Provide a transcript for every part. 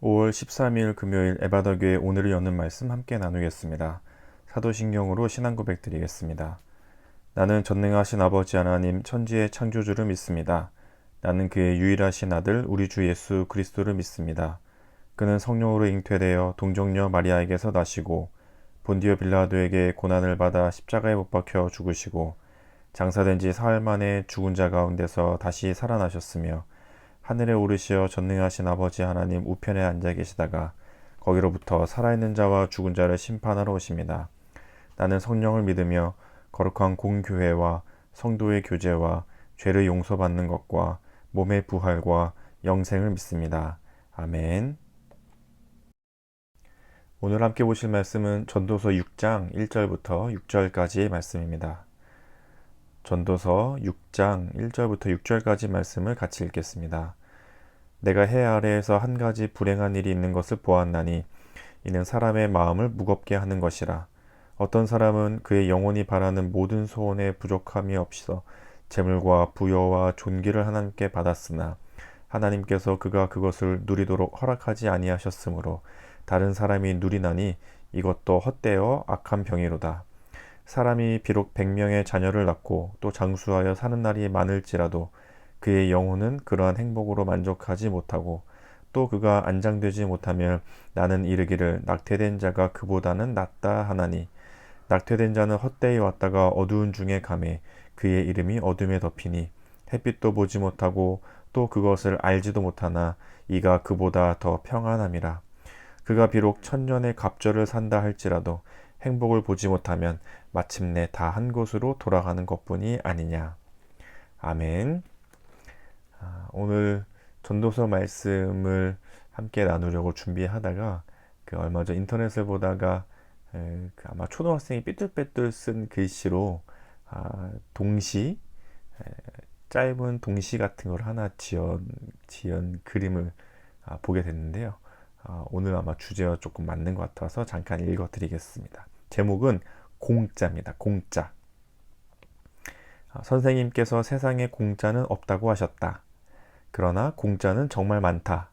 5월 13일 금요일 에바더교회 오늘을 여는 말씀 함께 나누겠습니다. 사도신경으로 신앙 고백 드리겠습니다. 나는 전능하신 아버지 하나님 천지의 창조주를 믿습니다. 나는 그의 유일하신 아들 우리 주 예수 그리스도를 믿습니다. 그는 성령으로 잉태되어 동정녀 마리아에게서 나시고 본디오 빌라도에게 고난을 받아 십자가에 못 박혀 죽으시고 장사된 지 사흘 만에 죽은 자 가운데서 다시 살아나셨으며 하늘에 오르시어 전능하신 아버지 하나님 우편에 앉아 계시다가 거기로부터 살아있는 자와 죽은 자를 심판하러 오십니다. 나는 성령을 믿으며 거룩한 공교회와 성도의 교제와 죄를 용서받는 것과 몸의 부활과 영생을 믿습니다. 아멘. 오늘 함께 보실 말씀은 전도서 6장 1절부터 6절까지의 말씀입니다. 전도서 6장 1절부터 6절까지 말씀을 같이 읽겠습니다. 내가 해 아래에서 한 가지 불행한 일이 있는 것을 보았나니 이는 사람의 마음을 무겁게 하는 것이라. 어떤 사람은 그의 영혼이 바라는 모든 소원에 부족함이 없어 재물과 부여와 존귀를 하나님께 받았으나 하나님께서 그가 그것을 누리도록 허락하지 아니하셨으므로 다른 사람이 누리나니 이것도 헛되어 악한 병이로다. 사람이 비록 100명의 자녀를 낳고 또 장수하여 사는 날이 많을지라도 그의 영혼은 그러한 행복으로 만족하지 못하고 또 그가 안장되지 못하면 나는 이르기를 낙태된 자가 그보다는 낫다 하나니 낙태된 자는 헛되이 왔다가 어두운 중에 가매 그의 이름이 어둠에 덮이니 햇빛도 보지 못하고 또 그것을 알지도 못하나 이가 그보다 더 평안함이라. 그가 비록 천년의 갑절을 산다 할지라도 행복을 보지 못하면 마침내 다 한 곳으로 돌아가는 것뿐이 아니냐. 아멘. 오늘 전도서 말씀을 함께 나누려고 준비하다가 얼마 전 인터넷을 보다가 아마 초등학생이 삐뚤빼뚤 쓴 글씨로 동시 짧은 동시 같은 걸 하나 지은 그림을 보게 됐는데요. 오늘 아마 주제와 조금 맞는 것 같아서 잠깐 읽어드리겠습니다. 제목은 공짜입니다. 공짜. 선생님께서 세상에 공짜는 없다고 하셨다. 그러나 공짜는 정말 많다.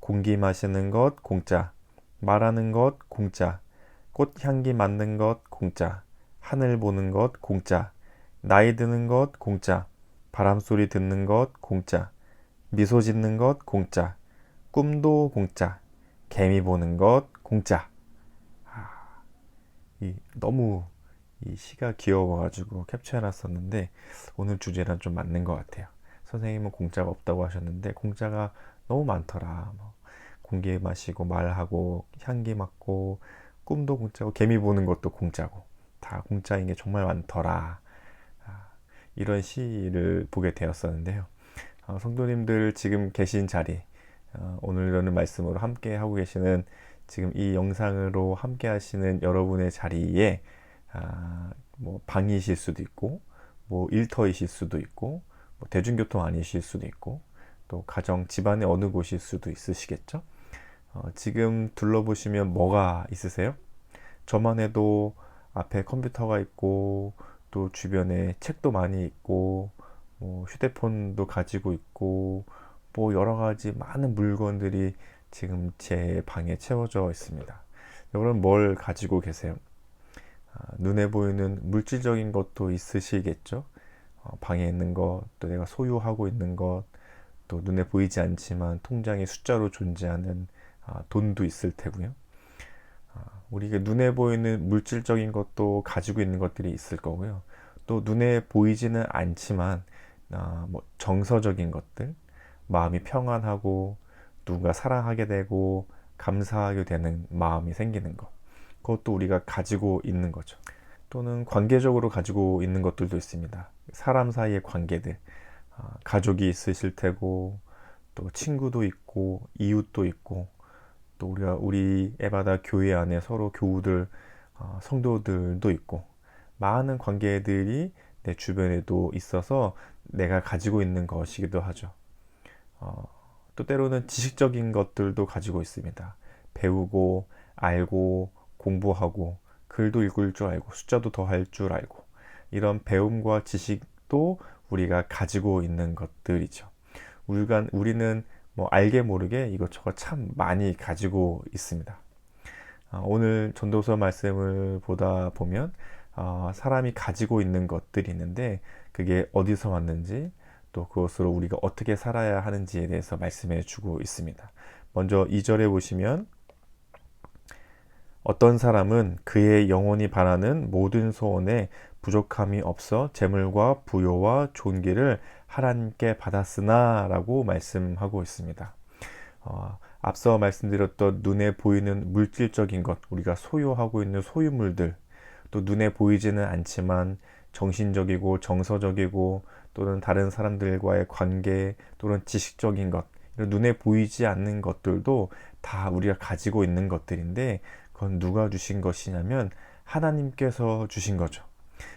공기 마시는 것 공짜, 말하는 것 공짜, 꽃향기 맡는 것 공짜, 하늘 보는 것 공짜, 나이 드는 것 공짜, 바람소리 듣는 것 공짜, 미소 짓는 것 공짜, 꿈도 공짜, 개미 보는 것 공짜. 너무 이 시가 귀여워가지고 캡처해놨었는데 오늘 주제랑 좀 맞는 것 같아요. 선생님은 공짜가 없다고 하셨는데 공짜가 너무 많더라. 공기 마시고 말하고 향기 맡고 꿈도 공짜고 개미 보는 것도 공짜고 다 공짜인 게 정말 많더라. 이런 시를 보게 되었었는데요. 성도님들 지금 계신 자리, 오늘 이러는 말씀으로 함께 하고 계시는 지금 이 영상으로 함께 하시는 여러분의 자리에 뭐 방이실 수도 있고 뭐 일터이실 수도 있고 뭐 대중교통 아니실 수도 있고 또 가정 집안의 어느 곳일 수도 있으시겠죠. 지금 둘러보시면 뭐가 있으세요? 저만 해도 앞에 컴퓨터가 있고 또 주변에 책도 많이 있고 뭐 휴대폰도 가지고 있고 뭐 여러 가지 많은 물건들이 지금 제 방에 채워져 있습니다. 여러분 뭘 가지고 계세요? 눈에 보이는 물질적인 것도 있으시겠죠? 방에 있는 것, 또 내가 소유하고 있는 것, 또 눈에 보이지 않지만 통장에 숫자로 존재하는 돈도 있을 테고요. 우리가 눈에 보이는 물질적인 것도 가지고 있는 것들이 있을 거고요. 또 눈에 보이지는 않지만 뭐 정서적인 것들, 마음이 평안하고 누군가 사랑하게 되고 감사하게 되는 마음이 생기는 것, 그것도 우리가 가지고 있는 거죠. 또는 관계적으로 가지고 있는 것들도 있습니다. 사람 사이의 관계들, 가족이 있으실 테고 또 친구도 있고 이웃도 있고 또 우리 에바다 교회 안에 서로 교우들, 성도들도 있고 많은 관계들이 내 주변에도 있어서 내가 가지고 있는 것이기도 하죠. 또 때로는 지식적인 것들도 가지고 있습니다. 배우고 알고 공부하고 글도 읽을 줄 알고 숫자도 더 할 줄 알고 이런 배움과 지식도 우리가 가지고 있는 것들이죠. 우리는 뭐 알게 모르게 이것저것 참 많이 가지고 있습니다. 오늘 전도서 말씀을 보다 보면 사람이 가지고 있는 것들이 있는데 그게 어디서 왔는지 또 그것으로 우리가 어떻게 살아야 하는지에 대해서 말씀해 주고 있습니다. 먼저 2절에 보시면 어떤 사람은 그의 영혼이 바라는 모든 소원에 부족함이 없어 재물과 부요와 존귀를 하나님께 받았으나 라고 말씀하고 있습니다. 앞서 말씀드렸던 눈에 보이는 물질적인 것, 우리가 소유하고 있는 소유물들, 또 눈에 보이지는 않지만 정신적이고 정서적이고 또는 다른 사람들과의 관계 또는 지식적인 것, 이런 눈에 보이지 않는 것들도 다 우리가 가지고 있는 것들인데 그건 누가 주신 것이냐면 하나님께서 주신 거죠.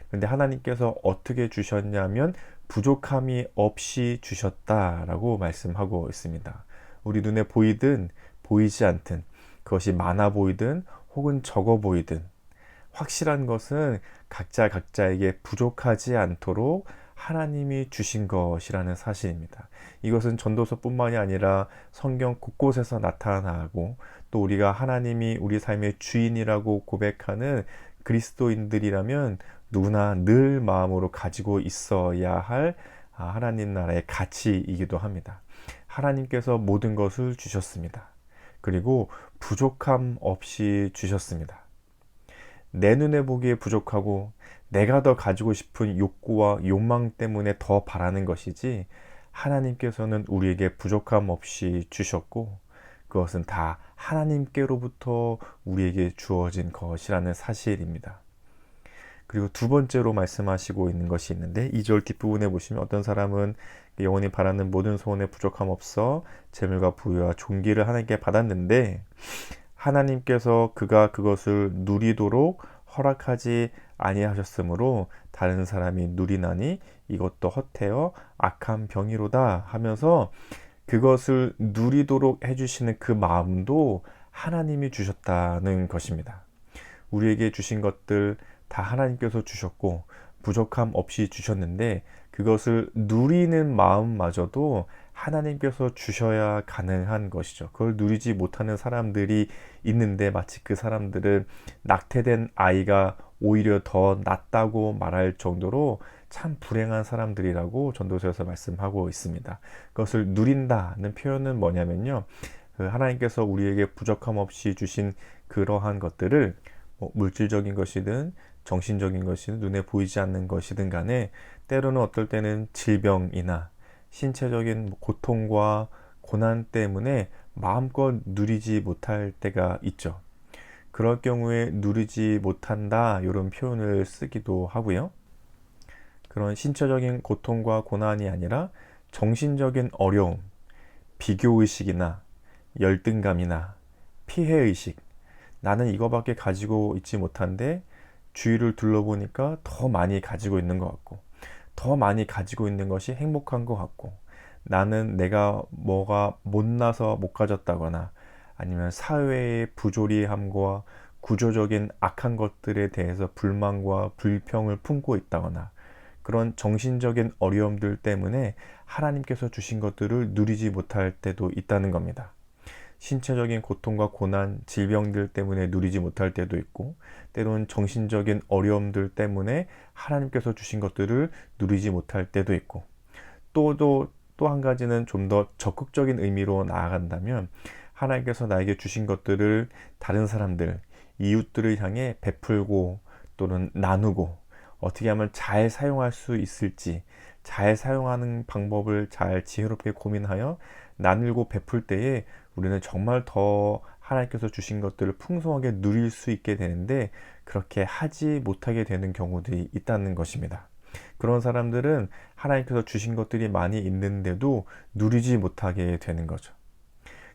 근데 하나님께서 어떻게 주셨냐면 부족함이 없이 주셨다라고 말씀하고 있습니다. 우리 눈에 보이든 보이지 않든 그것이 많아 보이든 혹은 적어 보이든 확실한 것은 각자에게 부족하지 않도록 하나님이 주신 것이라는 사실입니다. 이것은 전도서뿐만이 아니라 성경 곳곳에서 나타나고 또 우리가 하나님이 우리 삶의 주인이라고 고백하는 그리스도인들이라면 누구나 늘 마음으로 가지고 있어야 할 하나님 나라의 가치이기도 합니다. 하나님께서 모든 것을 주셨습니다. 그리고 부족함 없이 주셨습니다. 내 눈에 보기에 부족하고 내가 더 가지고 싶은 욕구와 욕망 때문에 더 바라는 것이지 하나님께서는 우리에게 부족함 없이 주셨고 그것은 다 하나님께로부터 우리에게 주어진 것이라는 사실입니다. 그리고 두 번째로 말씀하시고 있는 것이 있는데 2절 뒷부분에 보시면 어떤 사람은 영원히 바라는 모든 소원에 부족함 없어 재물과 부유와 존귀를 하나님께 받았는데 하나님께서 그가 그것을 누리도록 허락하지 아니하셨으므로 다른 사람이 누리나니 이것도 헛되어 악한 병이로다 하면서 그것을 누리도록 해주시는 그 마음도 하나님이 주셨다는 것입니다. 우리에게 주신 것들 다 하나님께서 주셨고 부족함 없이 주셨는데 그것을 누리는 마음마저도 하나님께서 주셔야 가능한 것이죠. 그걸 누리지 못하는 사람들이 있는데 마치 그 사람들은 낙태된 아이가 오히려 더 낫다고 말할 정도로 참 불행한 사람들이라고 전도서에서 말씀하고 있습니다. 그것을 누린다는 표현은 뭐냐면요. 하나님께서 우리에게 부족함 없이 주신 그러한 것들을 물질적인 것이든 정신적인 것이든 눈에 보이지 않는 것이든 간에 때로는 어떨 때는 질병이나 신체적인 고통과 고난 때문에 마음껏 누리지 못할 때가 있죠. 그럴 경우에 누리지 못한다 이런 표현을 쓰기도 하고요. 그런 신체적인 고통과 고난이 아니라 정신적인 어려움, 비교의식이나 열등감이나 피해의식, 나는 이거밖에 가지고 있지 못한데 주위를 둘러보니까 더 많이 가지고 있는 것 같고 더 많이 가지고 있는 것이 행복한 것 같고 나는 내가 뭐가 못나서 못 가졌다거나 아니면 사회의 부조리함과 구조적인 악한 것들에 대해서 불만과 불평을 품고 있다거나 그런 정신적인 어려움들 때문에 하나님께서 주신 것들을 누리지 못할 때도 있다는 겁니다. 신체적인 고통과 고난, 질병들 때문에 누리지 못할 때도 있고 때로는 정신적인 어려움들 때문에 하나님께서 주신 것들을 누리지 못할 때도 있고 또 한 가지는 좀 더 적극적인 의미로 나아간다면 하나님께서 나에게 주신 것들을 다른 사람들, 이웃들을 향해 베풀고 또는 나누고 어떻게 하면 잘 사용할 수 있을지 잘 사용하는 방법을 잘 지혜롭게 고민하여 나누고 베풀 때에 우리는 정말 더 하나님께서 주신 것들을 풍성하게 누릴 수 있게 되는데 그렇게 하지 못하게 되는 경우들이 있다는 것입니다. 그런 사람들은 하나님께서 주신 것들이 많이 있는데도 누리지 못하게 되는 거죠.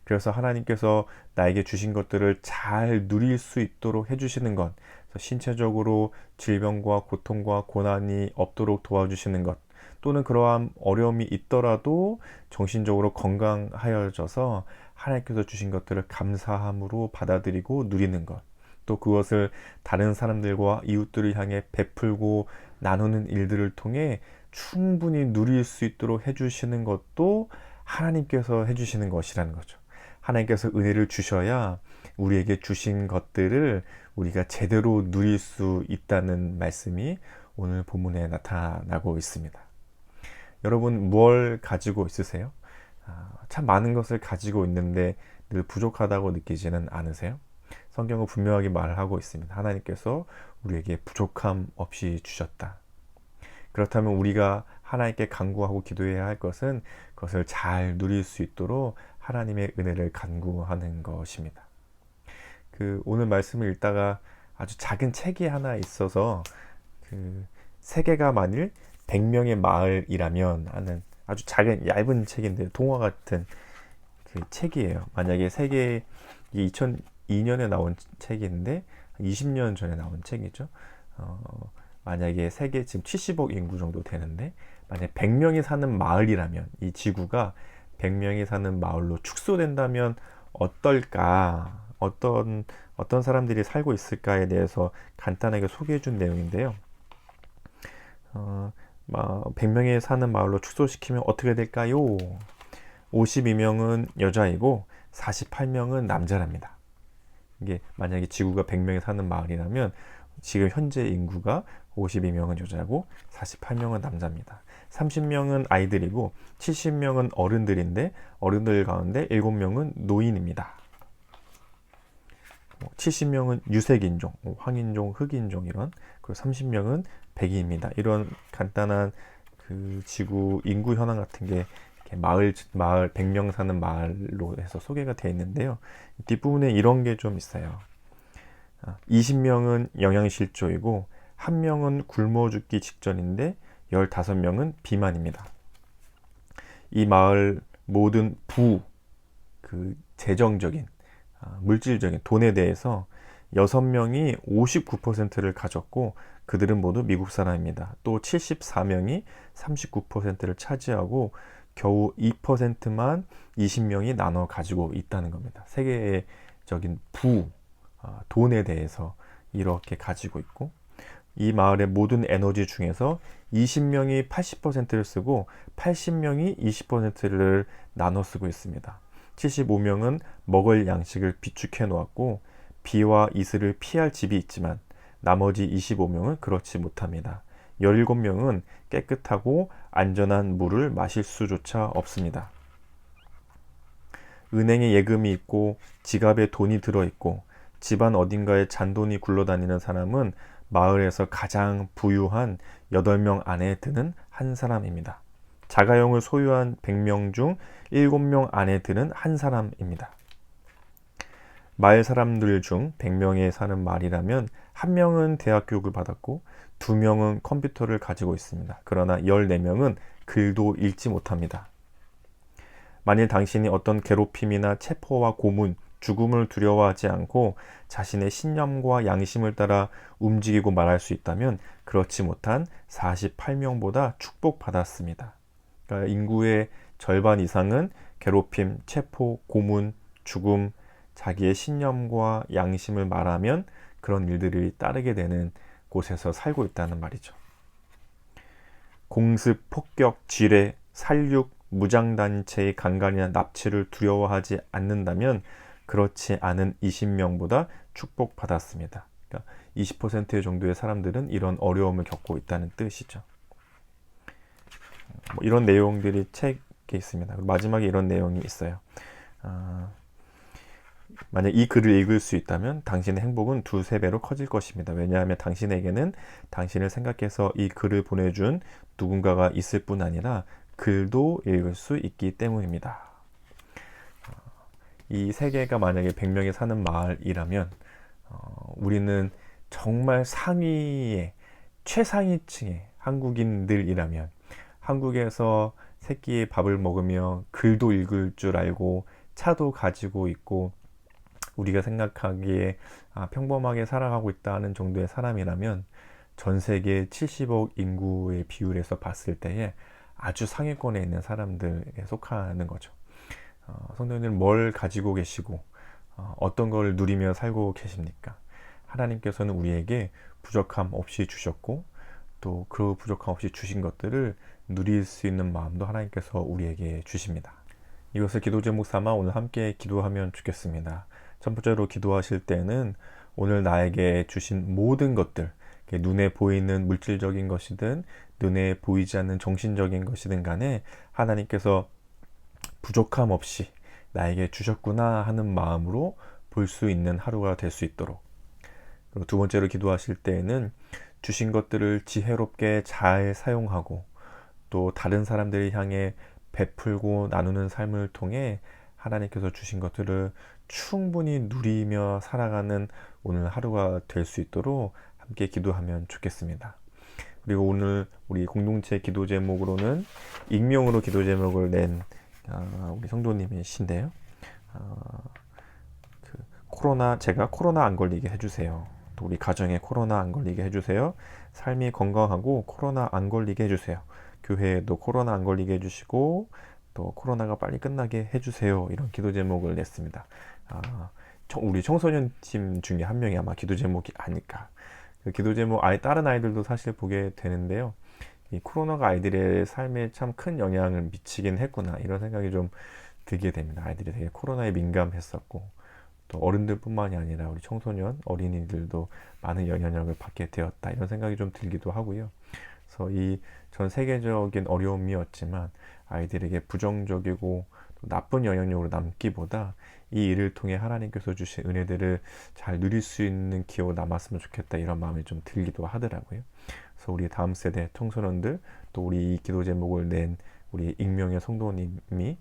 그래서 하나님께서 나에게 주신 것들을 잘 누릴 수 있도록 해주시는 것, 신체적으로 질병과 고통과 고난이 없도록 도와주시는 것, 또는 그러한 어려움이 있더라도 정신적으로 건강하여져서 하나님께서 주신 것들을 감사함으로 받아들이고 누리는 것, 또 그것을 다른 사람들과 이웃들을 향해 베풀고 나누는 일들을 통해 충분히 누릴 수 있도록 해주시는 것도 하나님께서 해주시는 것이라는 거죠. 하나님께서 은혜를 주셔야 우리에게 주신 것들을 우리가 제대로 누릴 수 있다는 말씀이 오늘 본문에 나타나고 있습니다. 여러분 뭘 가지고 있으세요? 참 많은 것을 가지고 있는데 늘 부족하다고 느끼지는 않으세요? 성경은 분명하게 말을 하고 있습니다. 하나님께서 우리에게 부족함 없이 주셨다. 그렇다면 우리가 하나님께 간구하고 기도해야 할 것은 그것을 잘 누릴 수 있도록 하나님의 은혜를 간구하는 것입니다. 오늘 말씀을 읽다가 아주 작은 책이 하나 있어서 세계가 만일 100명의 마을이라면 하는 아주 작은 얇은 책인데 동화 같은 책이에요. 만약에 세계 2002년에 나온 책인데 20년 전에 나온 책이죠. 만약에 세계 지금 70억 인구 정도 되는데 만약에 100명이 사는 마을이라면 이 지구가 100명이 사는 마을로 축소된다면 어떨까? 어떤 사람들이 살고 있을까에 대해서 간단하게 소개해 준 내용인데요. 100명이 사는 마을로 축소시키면 어떻게 될까요? 52명은 여자이고 48명은 남자랍니다. 이게 만약에 지구가 100명이 사는 마을이라면 지금 현재 인구가 52명은 여자고 48명은 남자입니다. 30명은 아이들이고 70명은 어른들인데 어른들 가운데 7명은 노인입니다. 70명은 유색인종, 황인종, 흑인종 이런, 그리고 30명은 백인입니다. 이런 간단한 지구 인구 현황 같은 게 마을 100명 사는 마을로 해서 소개가 되어 있는데요. 뒷부분에 이런 게 좀 있어요. 20명은 영양실조이고 1명은 굶어 죽기 직전인데 15명은 비만입니다. 이 마을 모든 재정적인 물질적인 돈에 대해서 6명이 59%를 가졌고 그들은 모두 미국 사람입니다. 또 74명이 39%를 차지하고 겨우 2%만 20명이 나눠 가지고 있다는 겁니다. 세계적인 돈에 대해서 이렇게 가지고 있고 이 마을의 모든 에너지 중에서 20명이 80%를 쓰고 80명이 20%를 나눠 쓰고 있습니다. 75명은 먹을 양식을 비축해 놓았고 비와 이슬을 피할 집이 있지만 나머지 25명은 그렇지 못합니다. 17명은 깨끗하고 안전한 물을 마실 수조차 없습니다. 은행에 예금이 있고 지갑에 돈이 들어있고 집안 어딘가에 잔돈이 굴러다니는 사람은 마을에서 가장 부유한 8명 안에 드는 한 사람입니다. 자가용을 소유한 100명 중 7명 안에 드는 한 사람입니다. 마을 사람들 중 100명에 사는 마을이라면 1명은 대학 교육을 받았고 2명은 컴퓨터를 가지고 있습니다. 그러나 14명은 글도 읽지 못합니다. 만일 당신이 어떤 괴롭힘이나 체포와 고문, 죽음을 두려워하지 않고 자신의 신념과 양심을 따라 움직이고 말할 수 있다면 그렇지 못한 48명보다 축복받았습니다. 그러니까 인구의 절반 이상은 괴롭힘, 체포, 고문, 죽음, 자기의 신념과 양심을 말하면 그런 일들이 따르게 되는 곳에서 살고 있다는 말이죠. 공습, 폭격, 지뢰, 살육, 무장단체의 강간이나 납치를 두려워하지 않는다면 그렇지 않은 20명보다 축복받았습니다. 그러니까 20% 정도의 사람들은 이런 어려움을 겪고 있다는 뜻이죠. 이런 내용들이 책에 있습니다. 마지막에 이런 내용이 있어요. 만약 이 글을 읽을 수 있다면 당신의 행복은 2~3배로 커질 것입니다. 왜냐하면 당신에게는 당신을 생각해서 이 글을 보내준 누군가가 있을 뿐 아니라 글도 읽을 수 있기 때문입니다. 이 세계가 만약에 100명이 사는 마을이라면 우리는 정말 상위의 최상위층의 한국인들이라면 한국에서 세 끼의 밥을 먹으며 글도 읽을 줄 알고 차도 가지고 있고 우리가 생각하기에 평범하게 살아가고 있다는 정도의 사람이라면 전 세계 70억 인구의 비율에서 봤을 때에 아주 상위권에 있는 사람들에 속하는 거죠. 성도님들 뭘 가지고 계시고 어떤 걸 누리며 살고 계십니까? 하나님께서는 우리에게 부족함 없이 주셨고 또 그 부족함 없이 주신 것들을 누릴 수 있는 마음도 하나님께서 우리에게 주십니다. 이것을 기도 제목 삼아 오늘 함께 기도하면 좋겠습니다. 첫 번째로 기도하실 때는 오늘 나에게 주신 모든 것들, 눈에 보이는 물질적인 것이든 눈에 보이지 않는 정신적인 것이든 간에 하나님께서 부족함 없이 나에게 주셨구나 하는 마음으로 볼 수 있는 하루가 될 수 있도록. 그리고 두 번째로 기도하실 때에는 주신 것들을 지혜롭게 잘 사용하고 또 다른 사람들을 향해 베풀고 나누는 삶을 통해 하나님께서 주신 것들을 충분히 누리며 살아가는 오늘 하루가 될 수 있도록 함께 기도하면 좋겠습니다. 그리고 오늘 우리 공동체 기도 제목으로는 익명으로 기도 제목을 낸 우리 성도님이신데요. 제가 코로나 안 걸리게 해주세요. 또 우리 가정에 코로나 안 걸리게 해주세요. 삶이 건강하고 코로나 안 걸리게 해주세요. 교회에도 코로나 안 걸리게 해주시고 또 코로나가 빨리 끝나게 해주세요. 이런 기도 제목을 냈습니다. 우리 청소년 팀 중에 한 명이 아마 기도 제목이 아닐까. 그 기도 제목 다른 아이들도 사실 보게 되는데요. 이 코로나가 아이들의 삶에 참 큰 영향을 미치긴 했구나 이런 생각이 좀 들게 됩니다. 아이들이 되게 코로나에 민감했었고 또 어른들뿐만이 아니라 우리 청소년, 어린이들도 많은 영향력을 받게 되었다 이런 생각이 좀 들기도 하고요. 그래서 이 전 세계적인 어려움이었지만 아이들에게 부정적이고 또 나쁜 영향력으로 남기보다 이 일을 통해 하나님께서 주신 은혜들을 잘 누릴 수 있는 기회가 남았으면 좋겠다 이런 마음이 좀 들기도 하더라고요. 그래서 우리 다음 세대 청소년들 또 우리 이 기도 제목을 낸 우리 익명의 성도님이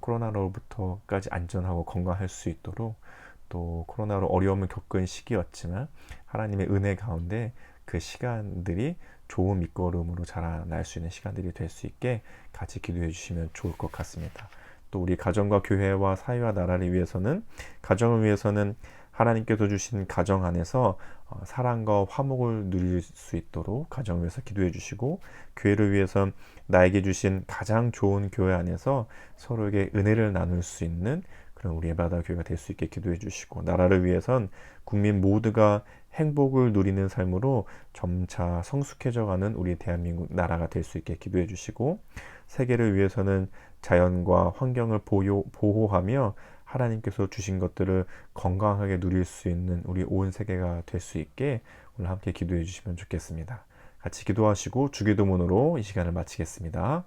코로나로부터까지 안전하고 건강할 수 있도록 또 코로나로 어려움을 겪은 시기였지만 하나님의 은혜 가운데 그 시간들이 좋은 밑거름으로 자라날 수 있는 시간들이 될 수 있게 같이 기도해 주시면 좋을 것 같습니다. 또 우리 가정과 교회와 사회와 나라를 위해서는 가정을 위해서는 하나님께서 주신 가정 안에서 사랑과 화목을 누릴 수 있도록 가정을 위해서 기도해 주시고 교회를 위해선 나에게 주신 가장 좋은 교회 안에서 서로에게 은혜를 나눌 수 있는 그런 우리 에바다 교회가 될 수 있게 기도해 주시고 나라를 위해선 국민 모두가 행복을 누리는 삶으로 점차 성숙해져가는 우리 대한민국 나라가 될 수 있게 기도해 주시고 세계를 위해서는 자연과 환경을 보호하며 하나님께서 주신 것들을 건강하게 누릴 수 있는 우리 온 세계가 될 수 있게 오늘 함께 기도해 주시면 좋겠습니다. 같이 기도하시고 주기도문으로 이 시간을 마치겠습니다.